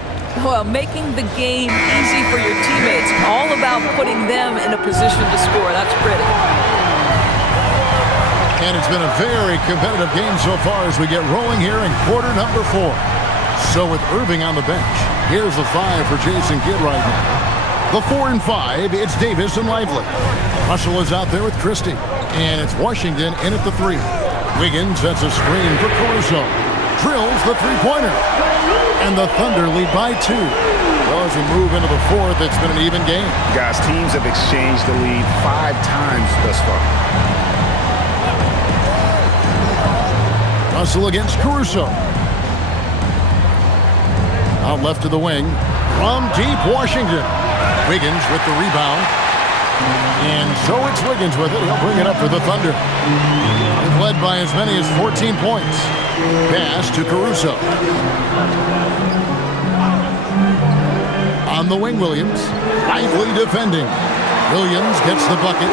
Well, making the game easy for your teammates. All about putting them in a position to score. That's pretty. And it's been a very competitive game so far as we get rolling here in quarter number 4. So with Irving on the bench, here's the 5 for Jason Kidd right now. The 4 and 5, it's Davis and Lively. Russell is out there with Christie. And it's Washington in at the 3. Wiggins sets a screen for Caruso. Drills the three-pointer. And the Thunder lead by 2. Well, as we move into the 4th, it's been an even game. Guys, teams have exchanged the lead 5 times thus far. Russell against Caruso. Out left to the wing. From deep, Washington. Wiggins with the rebound. And so it's Wiggins with it. He'll bring it up for the Thunder. They've led by as many as 14 points. Pass to Caruso. On the wing, Williams. Lively defending. Williams gets the bucket.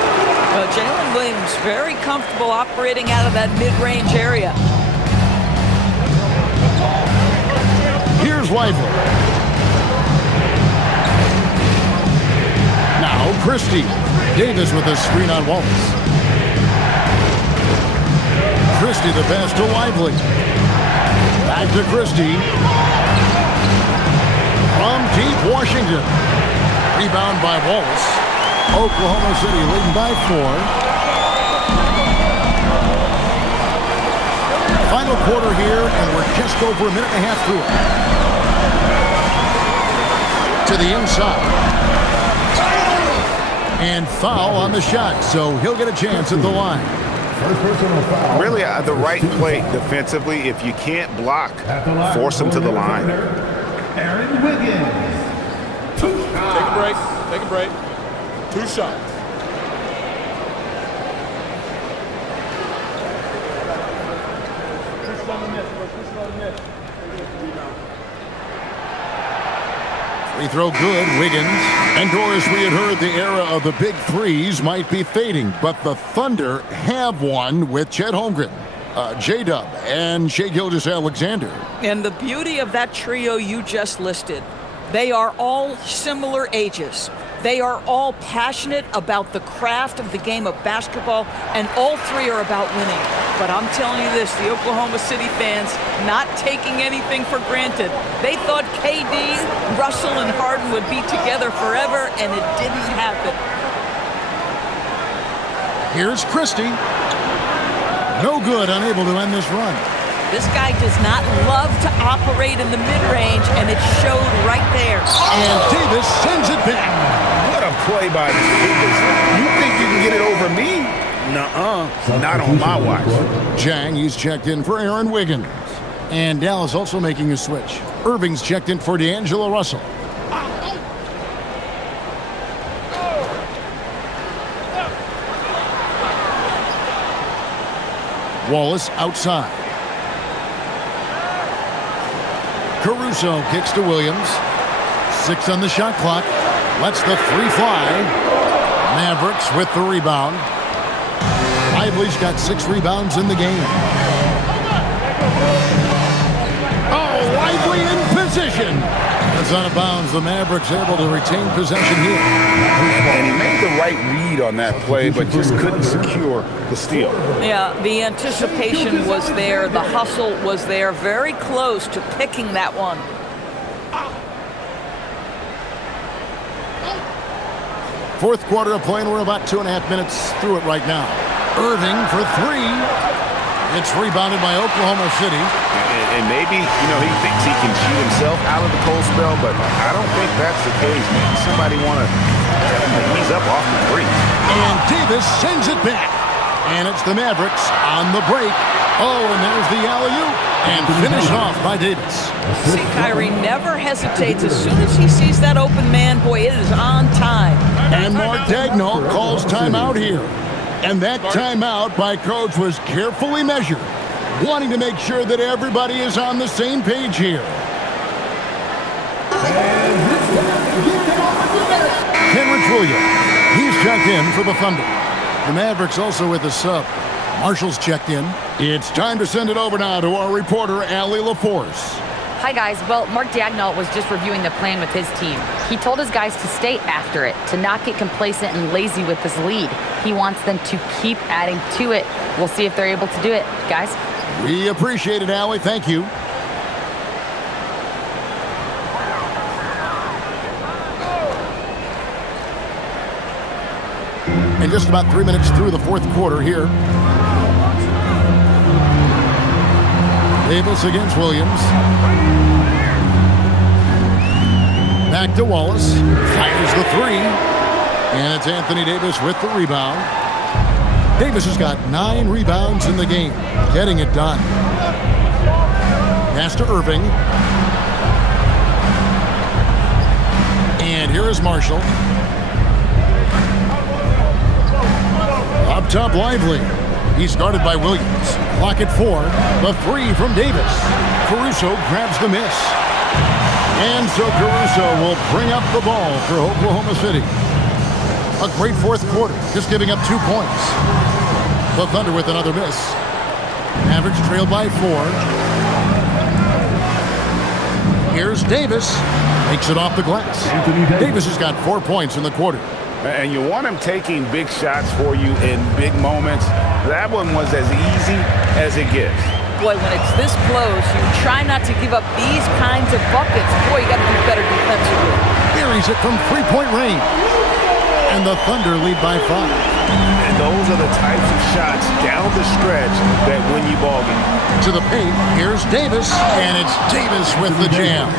Well, Jalen Williams very comfortable operating out of that mid-range area. Here's Lively. Now Christie. Davis with a screen on Wallace. Christie the pass to Lively. Back to Christie. From deep, Washington. Rebound by Wallace. Oklahoma City leading by 4. Final quarter here, and we're just over a minute and a half through it. To the inside. And foul on the shot, so he'll get a chance at the line. Really, the right play defensively. If you can't block, force him to the line. Aaron Wiggins. 2 shots. Take a break. Take a break. 2 shots. Free throw good, Wiggins. And Doris, we had heard the era of the big threes might be fading, but the Thunder have one with Chet Holmgren, J-Dub, and Shai Gilgeous-Alexander. And the beauty of that trio you just listed, they are all similar ages. They are all passionate about the craft of the game of basketball, and all 3 are about winning. But I'm telling you this, the Oklahoma City fans not taking anything for granted. They thought KD, Russell, and Harden would be together forever, and it didn't happen. Here's Christie. No good, unable to end this run. This guy does not love to operate in the mid-range, and it showed right there. And Davis sends it back. What a play by Davis. You think you can get it over me? Nuh-uh. Not on my watch. Jang, he's checked in for Aaron Wiggins. And Dallas also making a switch. Irving's checked in for D'Angelo Russell. Wallace outside. Caruso kicks to Williams. 6 on the shot clock. Lets the 3 fly. Mavericks with the rebound. Lively's got 6 rebounds in the game. Oh, Lively in position. That's out of bounds. The Mavericks able to retain possession here. And he made the right read on that play, but just couldn't secure the steal. Yeah, the anticipation was there. The hustle was there. Very close to picking that one. Fourth quarter of play, and we're about 2.5 minutes through it right now. Irving for 3. It's rebounded by Oklahoma City. And maybe, he thinks he can shoot himself out of the cold spell, but I don't think that's the case, man. Somebody want to He's up off the three. And Davis sends it back. And it's the Mavericks on the break. Oh, and there's the alley-oop. And finished off by Davis. See, Kyrie never hesitates. As soon as he sees that open man, boy, it is on time. And Mark Daigneault calls timeout here. And that timeout by Coach was carefully measured, wanting to make sure that everybody is on the same page here. Kenrich Williams, he's checked in for the Thunder. The Mavericks also with a sub. Marshall's checked in. It's time to send it over now to our reporter, Allie LaForce. Hi, guys. Well, Mark Daigneault was just reviewing the plan with his team. He told his guys to stay after it, to not get complacent and lazy with this lead. He wants them to keep adding to it. We'll see if they're able to do it, guys. We appreciate it, Allie. Thank you. And just about 3 minutes through the fourth quarter here. Davis against Williams. Back to Wallace. Fires the three. And it's Anthony Davis with the rebound. Davis has got 9 rebounds in the game. Getting it done. Pass to Irving. And here is Marshall. Up top, Lively. He's guarded by Williams. Clock at 4. The three from Davis. Caruso grabs the miss. And so Caruso will bring up the ball for Oklahoma City. A great fourth quarter, just giving up 2 points. The Thunder with another miss. Mavericks trail by 4. Here's Davis. Makes it off the glass. Davis has got 4 points in the quarter. And you want him taking big shots for you in big moments. That one was as easy as it gets. Boy, when it's this close, you try not to give up these kinds of buckets. Boy, you got to do better defensively. Buries it from 3-point range. And the Thunder lead by 5. And those are the types of shots down the stretch that win you ball games. To the paint, here's Davis. And it's Davis with the jam.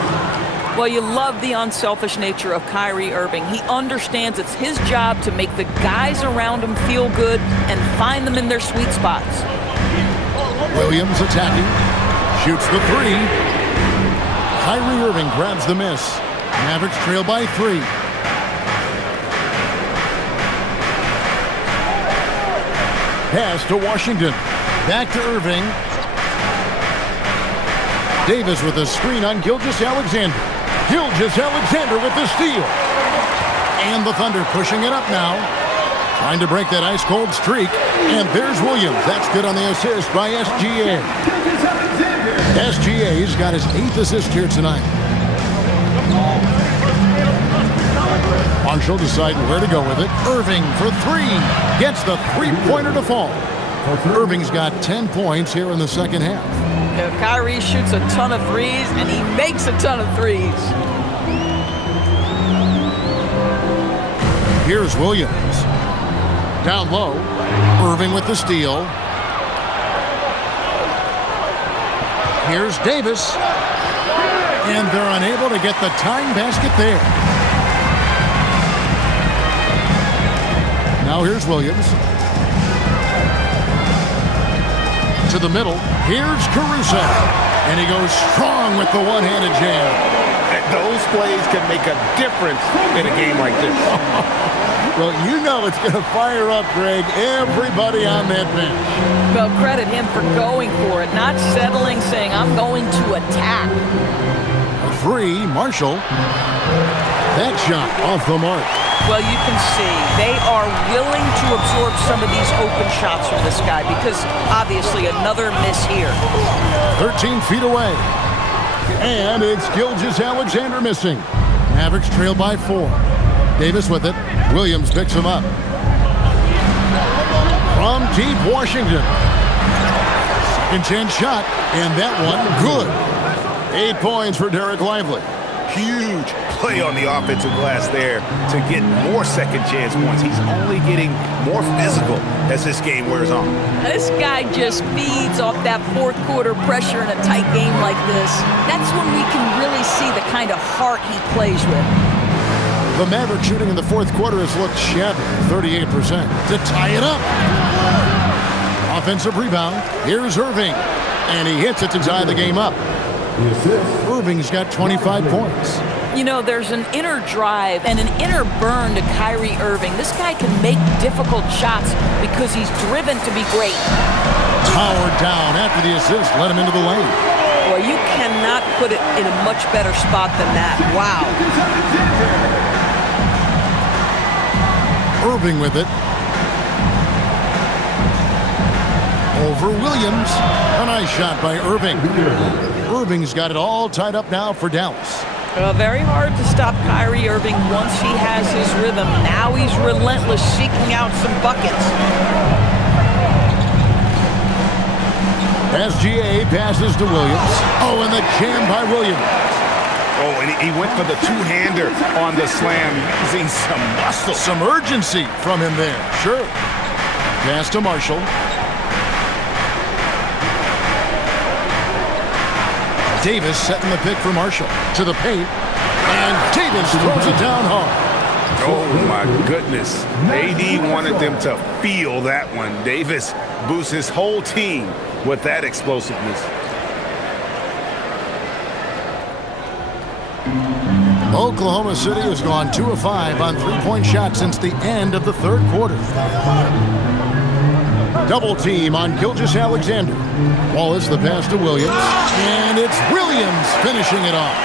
Well, you love the unselfish nature of Kyrie Irving. He understands it's his job to make the guys around him feel good and find them in their sweet spots. Williams attacking. Shoots the three. Kyrie Irving grabs the miss. Mavericks trail by 3. Pass to Washington. Back to Irving. Davis with a screen on Gilgeous-Alexander. Gilgeous-Alexander with the steal. And the Thunder pushing it up now. Trying to break that ice-cold streak. And there's Williams. That's good on the assist by SGA. SGA's got his 8th assist here tonight. Marshall deciding where to go with it. Irving for 3. Gets the three-pointer to fall. Irving's got 10 points here in the second half. Kyrie shoots a ton of threes, and he makes a ton of threes. Here's Williams. Down low. Irving with the steal. Here's Davis. And they're unable to get the tying basket there. Now here's Williams. To the middle. Here's Caruso. And he goes strong with the one-handed jam. Those plays can make a difference in a game like this. Well, you know it's going to fire up, Greg, everybody on that bench. Well, credit him for going for it, not settling, saying, I'm going to attack. A 3, Marshall. That shot off the mark. Well, you can see they are willing to absorb some of these open shots from this guy because obviously another miss here. 13 feet away. And it's Gilgeous-Alexander missing. Mavericks trail by 4. Davis with it. Williams picks him up. From deep Washington. Second chance shot. And that one good. 8 points for Derek Lively. Huge play on the offensive glass there to get more second chance points. He's only getting more physical as this game wears on. This guy just feeds off that fourth quarter pressure in a tight game like this. That's when we can really see the kind of heart he plays with. The Mavericks shooting in the fourth quarter has looked shabby, 38%. To tie it up. Offensive rebound. Here's Irving. And he hits it to tie the game up. Irving's got 25 points. You know, there's an inner drive and an inner burn to Kyrie Irving. This guy can make difficult shots because he's driven to be great. Powered down after the assist. Let him into the lane. Boy, you cannot put it in a much better spot than that. Wow. Irving with it. Over Williams. A nice shot by Irving. Irving's got it all tied up now for Dallas. Very hard to stop Kyrie Irving once he has his rhythm. Now he's relentless, seeking out some buckets. SGA passes to Williams. Oh, and the jam by Williams. Oh, and he went for the two-hander on the slam, using some muscle. Some urgency from him there. Sure. Pass to Marshall. Davis setting the pick for Marshall. To the paint. And Davis throws it down hard. Oh, my goodness. AD wanted them to feel that one. Davis boosts his whole team with that explosiveness. Oklahoma City has gone 2 of 5 on three-point shots since the end of the third quarter. Double team on Gilgeous-Alexander. Wallace the pass to Williams. And it's Williams finishing it off.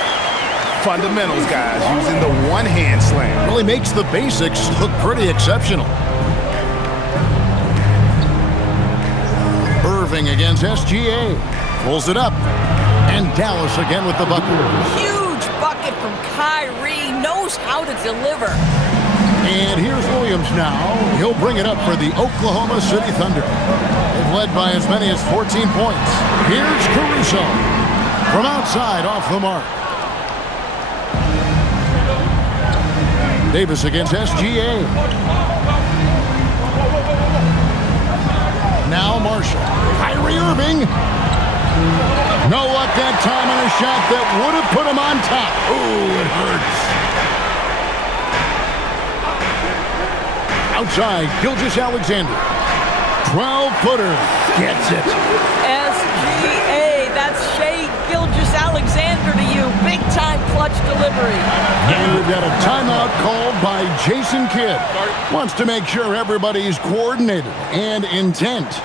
Fundamentals, guys, using the one-hand slam. Really makes the basics look pretty exceptional. Irving against SGA. Pulls it up. And Dallas again with the bucket. Huge bucket from Kyrie. Knows how to deliver. And here's Williams now. He'll bring it up for the Oklahoma City Thunder. They've led by as many as 14 points. Here's Caruso. From outside, off the mark. Davis against SGA. Now Marshall. Kyrie Irving. No luck that time on a shot that would have put him on top. Ooh, it hurts. Outside, Gilgeous-Alexander. 12-footer. Gets it. SGA, that's Shea Gilgeous-Alexander to you. Big-time clutch delivery. And we've got a timeout called by Jason Kidd. Wants to make sure everybody's coordinated and intent.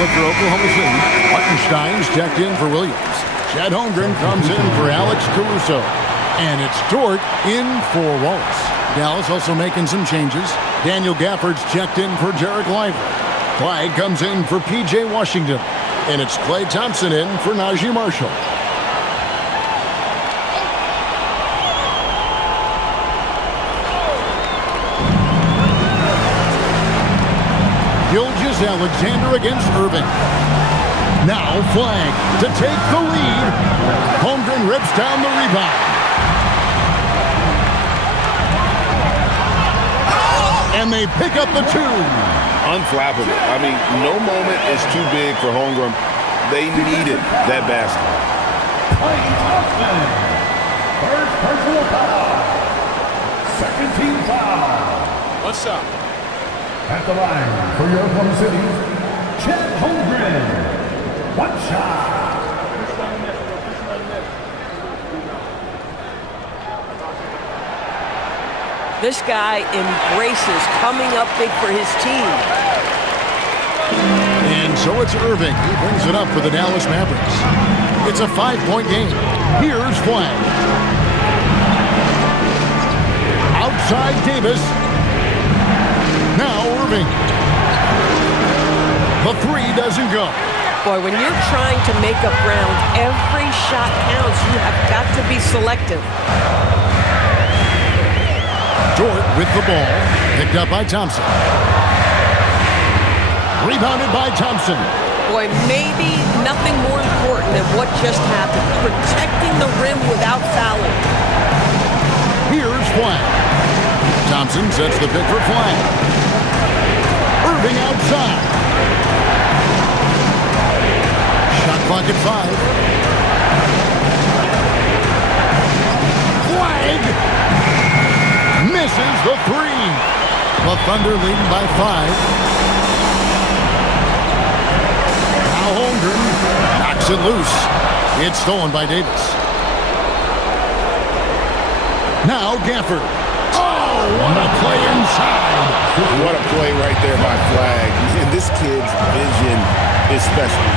For Oklahoma City, Hartenstein's checked in for Williams. Chad Holmgren comes in for Alex Caruso. And it's Dort in for Wallace. Dallas also making some changes. Daniel Gafford's checked in for Derek Lively. Clyde comes in for P.J. Washington. And it's Klay Thompson in for Najee Marshall. Gilgeous-Alexander against Irving. Now flag to take the lead. Holmgren rips down the rebound. And they pick up the two. Unflappable. I mean, no moment is too big for Holmgren. They needed that basket. Klay Thompson. First personal foul. Second team foul. One shot. At the line for your Oklahoma City, Chet Holmgren. One shot. This guy embraces coming up big for his team. And so it's Irving. He brings it up for the Dallas Mavericks. It's a 5-point game. Here's Flag. Outside Davis. Now Irving. The three doesn't go. Boy, when you're trying to make up ground, every shot counts. You have got to be selective. Dort with the ball. Picked up by Thompson. Rebounded by Thompson. Boy, maybe nothing more important than what just happened. Protecting the rim without fouling. Here's Flag. Thompson sets the pick for Flag. Irving outside. Shot clock at 5. Flag misses the 3. The Thunder leading by 5. Now Holmgren knocks it loose. It's stolen by Davis. Now Gafford. Oh, what a play inside. What a play right there by Flag. And this kid's vision is special.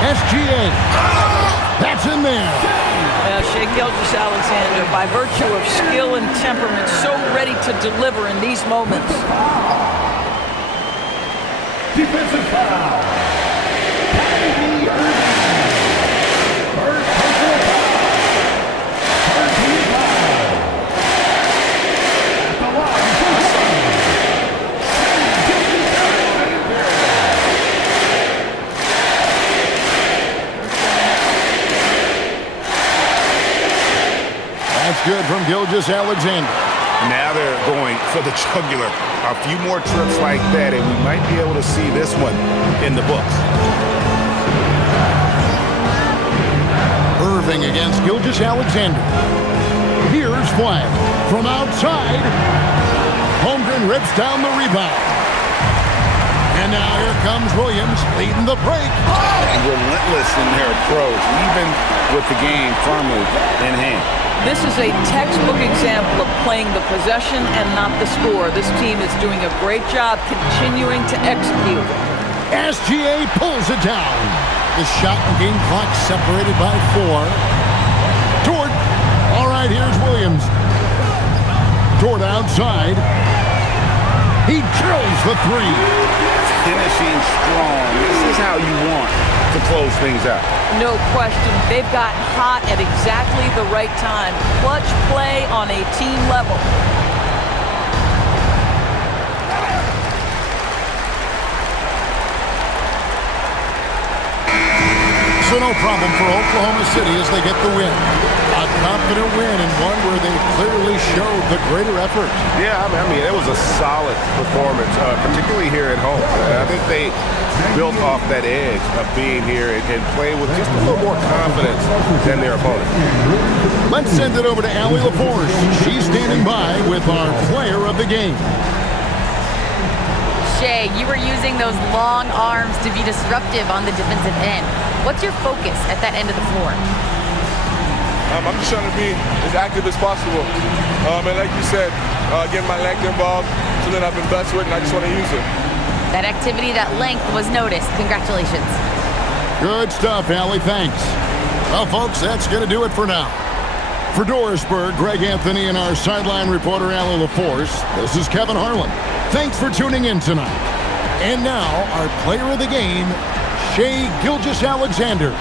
SGA. That's in there. Shai Gilgeous-Alexander, by virtue of skill and temperament, so ready to deliver in these moments. Defensive foul. Good from Gilgeous-Alexander. Now they're going for the jugular. A few more trips like that, and we might be able to see this one in the books. Irving against Gilgeous-Alexander. Here's Flag from outside. Holmgren rips down the rebound. And now here comes Williams leading the break. Relentless in their approach, even with the game firmly in hand. This is a textbook example of playing the possession and not the score. This team is doing a great job continuing to execute. SGA pulls it down. The shot and game clock separated by 4. Dort. All right, here's Williams. Dort outside. He drills the 3. Finishing strong. This is how you want to close things out. No question. They've got hot at exactly the right time. Clutch play on a team level. So no problem for Oklahoma City as they get the win. A confident win and one where they clearly showed the greater effort. Yeah, I mean, it was a solid performance, particularly here at home. I think they built off that edge of being here and playing with just a little more confidence than their opponent. Let's send it over to Allie LaForce. She's standing by with our player of the game. Shai, you were using those long arms to be disruptive on the defensive end. What's your focus at that end of the floor? I'm just trying to be as active as possible. And like you said, getting my length involved, something I've been blessed with, and I just want to use it. That activity, that length was noticed. Congratulations. Good stuff, Allie. Thanks. Well, folks, that's going to do it for now. For Dorisburg, Greg Anthony, and our sideline reporter, Allie LaForce, this is Kevin Harlan. Thanks for tuning in tonight. And now, our player of the game, Shai Gilgeous-Alexander.